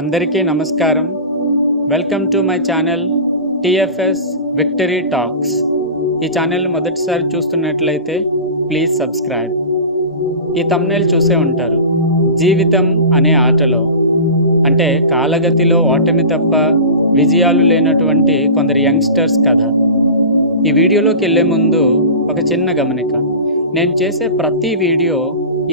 అందరికీ నమస్కారం. Welcome to my channel TFS victory talks. ఈ ఛానల్ మొదటిసారి చూస్తున్నట్లయితే ప్లీజ్ సబ్స్క్రైబ్. ఈ థంబ్నెయిల్ చూసే ఉంటారు. జీవితం అనే ఆటలో, అంటే కాలగతిలో ఓటమి తప్ప విజయాలు లేనటువంటి కొందరు యంగ్స్టర్స్ కథ. ఈ వీడియోలోకి వెళ్ళే ముందు ఒక చిన్న గమనిక. నేను చేసే ప్రతి వీడియో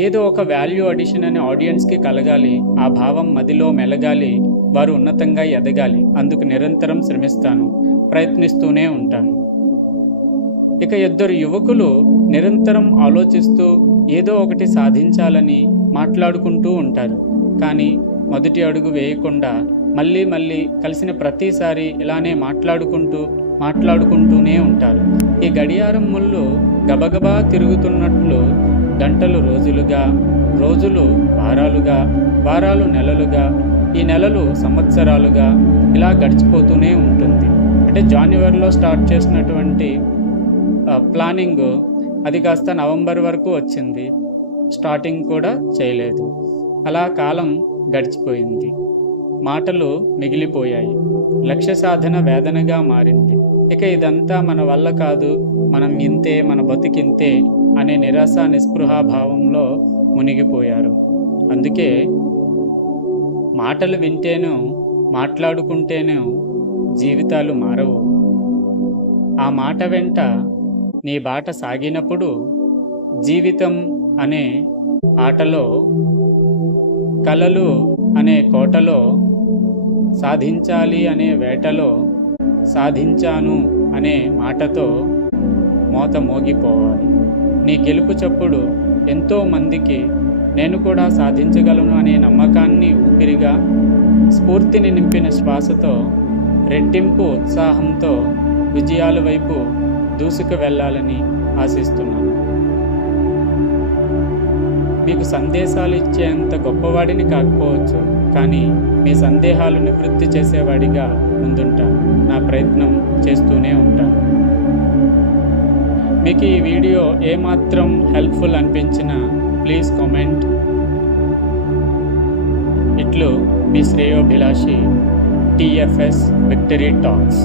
ఏదో ఒక వాల్యూ అడిషన్ అనే ఆడియన్స్కి కలగాలి, ఆ భావం మదిలో మెలగాలి, వారు ఉన్నతంగా ఎదగాలి. అందుకు నిరంతరం శ్రమిస్తాను, ప్రయత్నిస్తూనే ఉంటాను. ఇక ఇద్దరు యువకులు నిరంతరం ఆలోచిస్తూ ఏదో ఒకటి సాధించాలని మాట్లాడుకుంటూ ఉంటారు. కానీ మొదటి అడుగు వేయకుండా మళ్ళీ కలిసిన ప్రతిసారి ఇలానే మాట్లాడుకుంటూనే ఉంటారు. ఈ గడియారం ముళ్ళు గబగబా తిరుగుతున్నట్లు గంటలు రోజులుగా, రోజులు వారాలుగా, వారాలు నెలలుగా, ఈ నెలలు సంవత్సరాలుగా ఇలా గడిచిపోతూనే ఉంటుంది. అంటే జనవరిలో స్టార్ట్ చేసినటువంటి ప్లానింగ్ అది కాస్త నవంబర్ వరకు వచ్చింది. స్టార్టింగ్ కూడా చేయలేదు. అలా కాలం గడిచిపోయింది. మాటలు మిగిలిపోయాయి. లక్ష్య సాధన వేదనగా మారింది. ఇక ఇదంతా మన వల్ల కాదు, మనం ఇంతే, మన బతికింతే అనే నిరాశ నిస్పృహాభావంలో మునిగిపోయారు. అందుకే మాటలు వింటేనూ మాట్లాడుకుంటేనూ జీవితాలు మారవు. ఆ మాట వెంట నీ బాట సాగినప్పుడు జీవితం అనే ఆటలో, కలలు అనే కోటలో, సాధించాలి అనే వేటలో సాధించాను అనే మాటతో మోత మోగిపోవాలి. నీ గెలుపు చప్పుడు ఎంతో మందికి నేను కూడా సాధించగలను అనే నమ్మకాన్ని ఊపిరిగా, స్ఫూర్తిని నింపిన శ్వాసతో, రెట్టింపు ఉత్సాహంతో విజయాల వైపు దూసుకు వెళ్ళాలని ఆశిస్తున్నాను. మీకు సందేశాలు ఇచ్చేంత గొప్పవాడిని కాకపోవచ్చు, కానీ మీ సందేహాలు నివృత్తి చేసేవాడిగా ముందుంటాను. నా ప్రయత్నం చేస్తూనే ఉంటాను. మీకు ఈ వీడియో ఏమాత్రం హెల్ప్ఫుల్ అనిపించినా ప్లీజ్ కామెంట్. ఇట్లు మీ శ్రేయోభిలాషి టిఎఫ్ఎస్ విక్టరీ టాక్స్.